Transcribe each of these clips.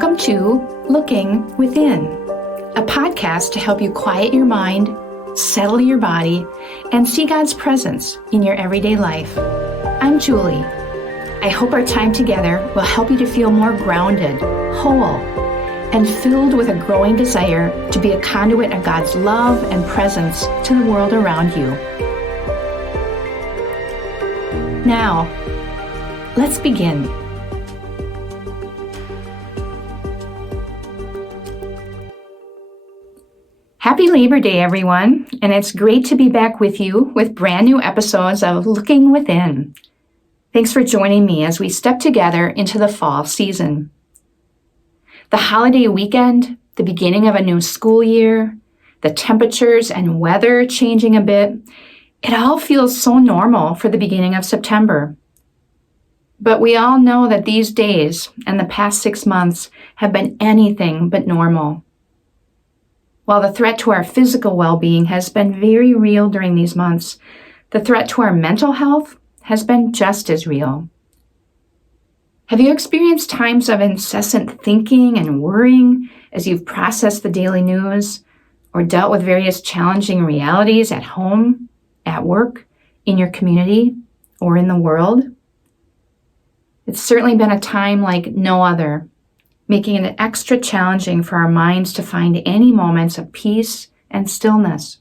Welcome to Looking Within, a podcast to help you quiet your mind, settle your body, and see God's presence in your everyday life. I'm Julie. I hope our time together will help you to feel more grounded, whole, and filled with a growing desire to be a conduit of God's love and presence to the world around you. Now, let's begin. Happy Labor Day, everyone, and it's great to be back with you with brand new episodes of Looking Within. Thanks for joining me as we step together into the fall season. The holiday weekend, the beginning of a new school year, the temperatures and weather changing a bit, it all feels so normal for the beginning of September. But we all know that these days and the past 6 months have been anything but normal. While the threat to our physical well-being has been very real during these months, the threat to our mental health has been just as real. Have you experienced times of incessant thinking and worrying as you've processed the daily news or dealt with various challenging realities at home, at work, in your community, or in the world? It's certainly been a time like no other, making it extra challenging for our minds to find any moments of peace and stillness.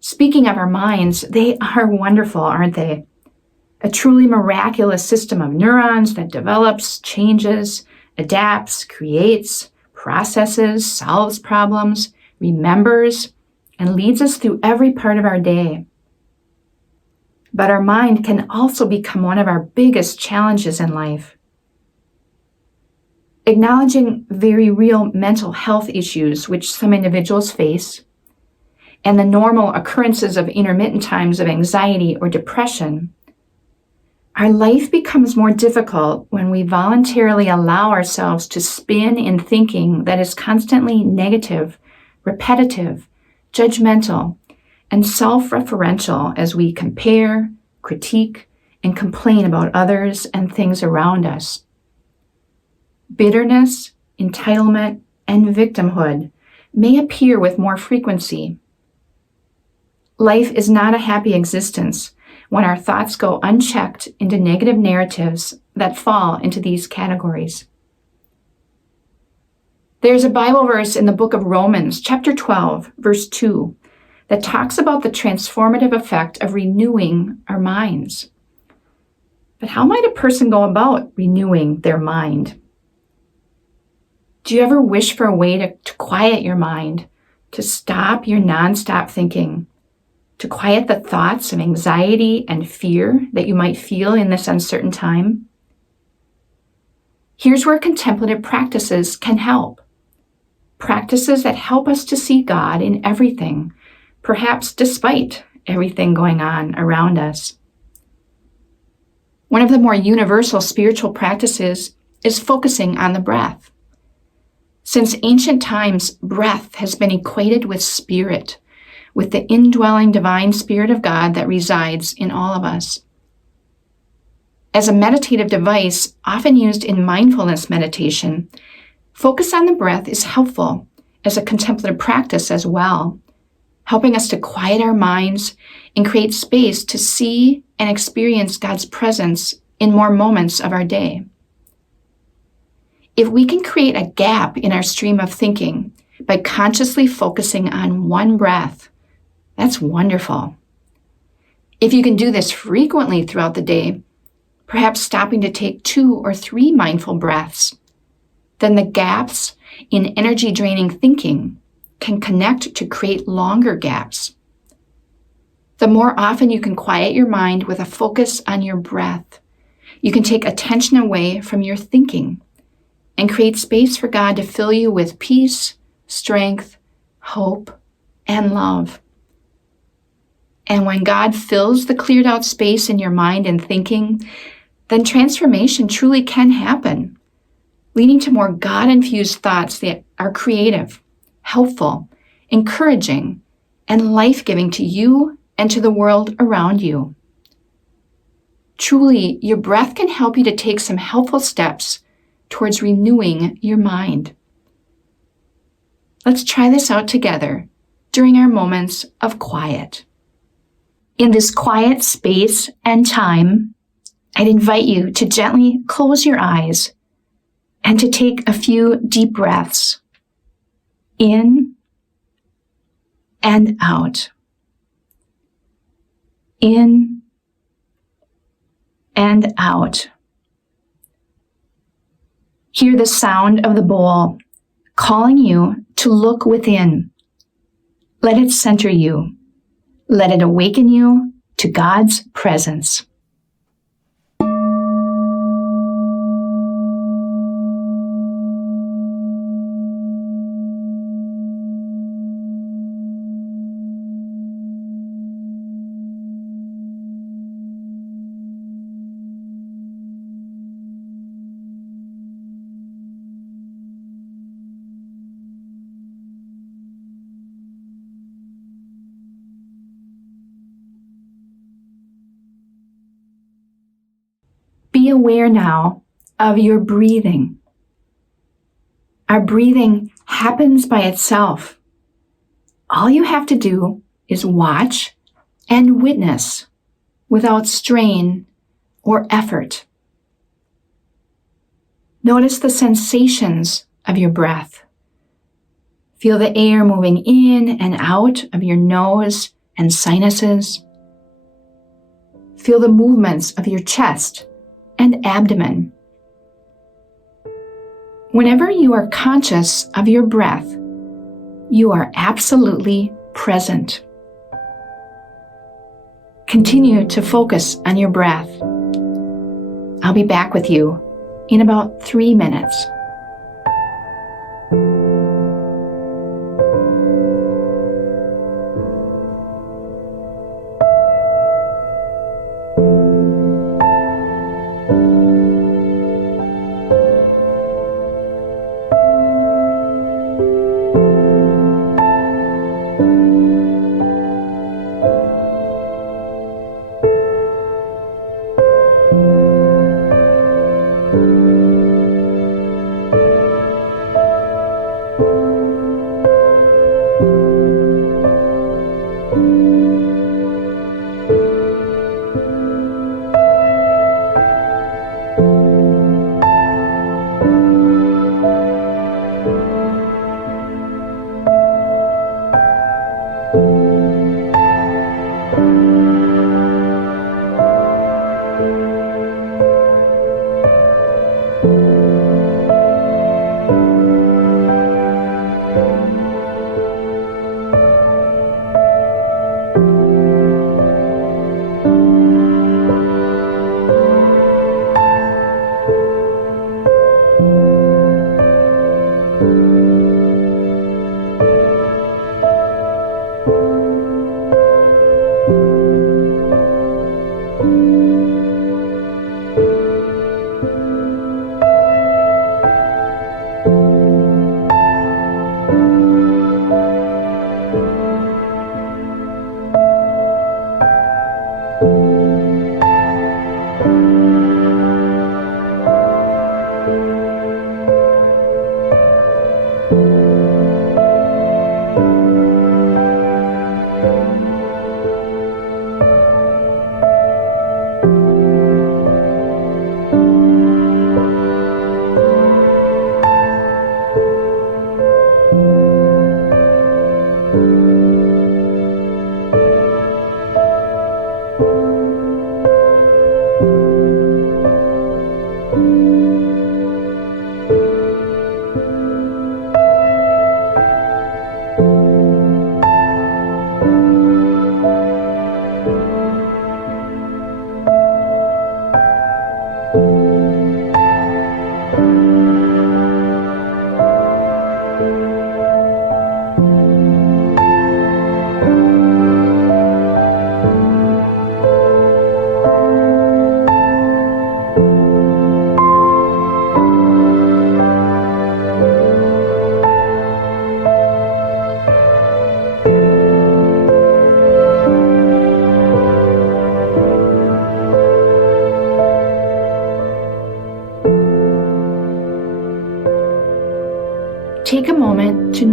Speaking of our minds, they are wonderful, aren't they? A truly miraculous system of neurons that develops, changes, adapts, creates, processes, solves problems, remembers, and leads us through every part of our day. But our mind can also become one of our biggest challenges in life. Acknowledging very real mental health issues which some individuals face, and the normal occurrences of intermittent times of anxiety or depression, our life becomes more difficult when we voluntarily allow ourselves to spin in thinking that is constantly negative, repetitive, judgmental, and self-referential as we compare, critique, and complain about others and things around us. Bitterness, entitlement, and victimhood may appear with more frequency. Life is not a happy existence when our thoughts go unchecked into negative narratives that fall into these categories. There's a Bible verse in the book of Romans, chapter 12, verse 2, that talks about the transformative effect of renewing our minds. But how might a person go about renewing their mind? Do you ever wish for a way to quiet your mind, to stop your nonstop thinking, to quiet the thoughts of anxiety and fear that you might feel in this uncertain time? Here's where contemplative practices can help. Practices that help us to see God in everything, perhaps despite everything going on around us. One of the more universal spiritual practices is focusing on the breath. Since ancient times, breath has been equated with spirit, with the indwelling divine spirit of God that resides in all of us. As a meditative device, often used in mindfulness meditation, focus on the breath is helpful as a contemplative practice as well, helping us to quiet our minds and create space to see and experience God's presence in more moments of our day. If we can create a gap in our stream of thinking by consciously focusing on one breath, that's wonderful. If you can do this frequently throughout the day, perhaps stopping to take 2 or 3 mindful breaths, then the gaps in energy-draining thinking can connect to create longer gaps. The more often you can quiet your mind with a focus on your breath, you can take attention away from your thinking and create space for God to fill you with peace, strength, hope, and love. And when God fills the cleared out space in your mind and thinking, then transformation truly can happen, leading to more God-infused thoughts that are creative, helpful, encouraging, and life-giving to you and to the world around you. Truly, your breath can help you to take some helpful steps towards renewing your mind. Let's try this out together during our moments of quiet. In this quiet space and time, I'd invite you to gently close your eyes and to take a few deep breaths in and out. In and out. Hear the sound of the bowl calling you to look within. Let it center you. Let it awaken you to God's presence. Be aware now of your breathing. Our breathing happens by itself. All you have to do is watch and witness without strain or effort. Notice the sensations of your breath. Feel the air moving in and out of your nose and sinuses. Feel the movements of your chest and abdomen. Whenever you are conscious of your breath, you are absolutely present. Continue to focus on your breath. I'll be back with you in about 3 minutes.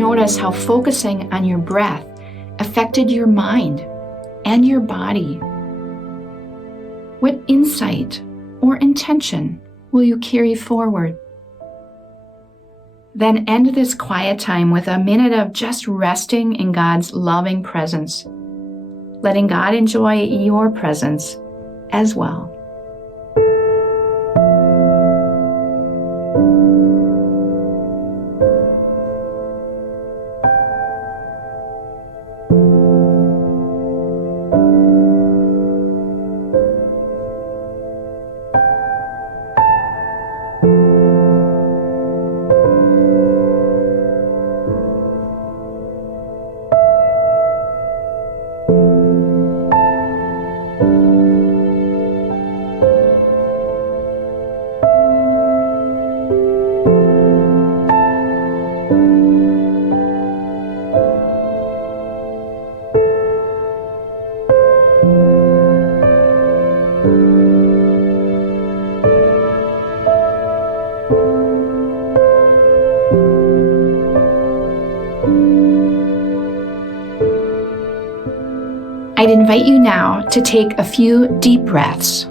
notice how focusing on your breath affected your mind and your body? What insight or intention will you carry forward? Then end this quiet time with a minute of just resting in God's loving presence, letting God enjoy your presence as well. I'd invite you now to take a few deep breaths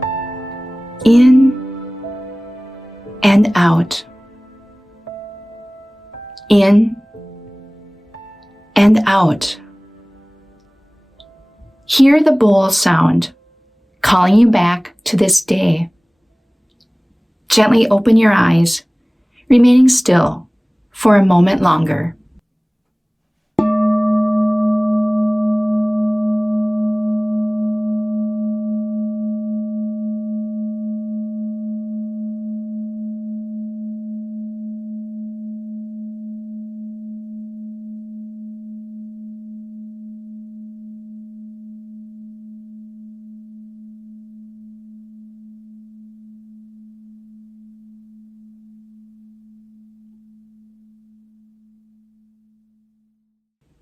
in and out, in and out. Hear the bowl sound calling you back to this day. Gently open your eyes, remaining still for a moment longer.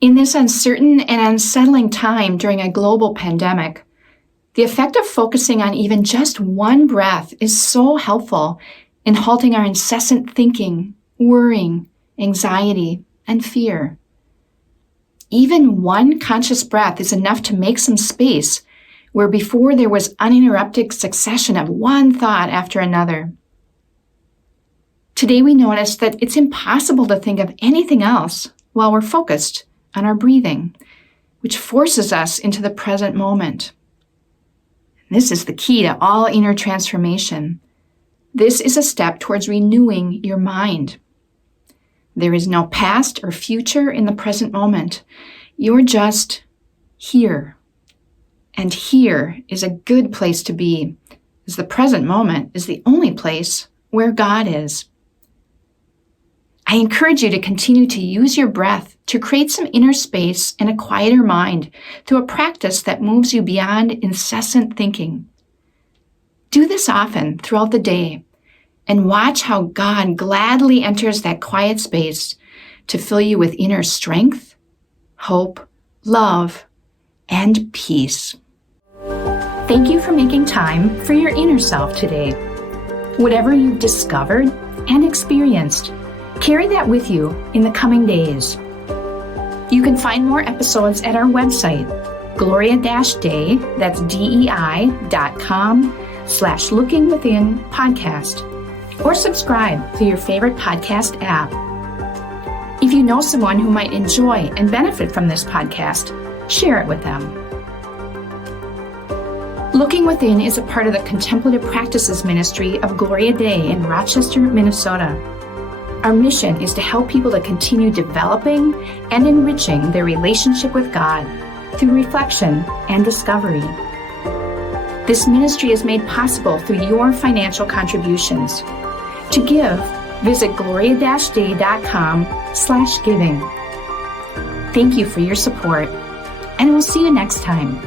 In this uncertain and unsettling time during a global pandemic, the effect of focusing on even just one breath is so helpful in halting our incessant thinking, worrying, anxiety, and fear. Even one conscious breath is enough to make some space where before there was uninterrupted succession of one thought after another. Today we notice that it's impossible to think of anything else while we're focused on our breathing, which forces us into the present moment. This is the key to all inner transformation. This is a step towards renewing your mind. There is no past or future in the present moment. You're just here. And here is a good place to be, as the present moment is the only place where God is. I encourage you to continue to use your breath to create some inner space and a quieter mind through a practice that moves you beyond incessant thinking. Do this often throughout the day and watch how God gladly enters that quiet space to fill you with inner strength, hope, love, and peace. Thank you for making time for your inner self today. Whatever you've discovered and experienced, carry that with you in the coming days. You can find more episodes at our website, Gloria-Day, that's DEI.com/lookingwithinpodcast, or subscribe through your favorite podcast app. If you know someone who might enjoy and benefit from this podcast, share it with them. Looking Within is a part of the Contemplative Practices Ministry of Gloria-Day in Rochester, Minnesota. Our mission is to help people to continue developing and enriching their relationship with God through reflection and discovery. This ministry is made possible through your financial contributions. To give, visit gloria-day.com/giving. Thank you for your support, and we'll see you next time.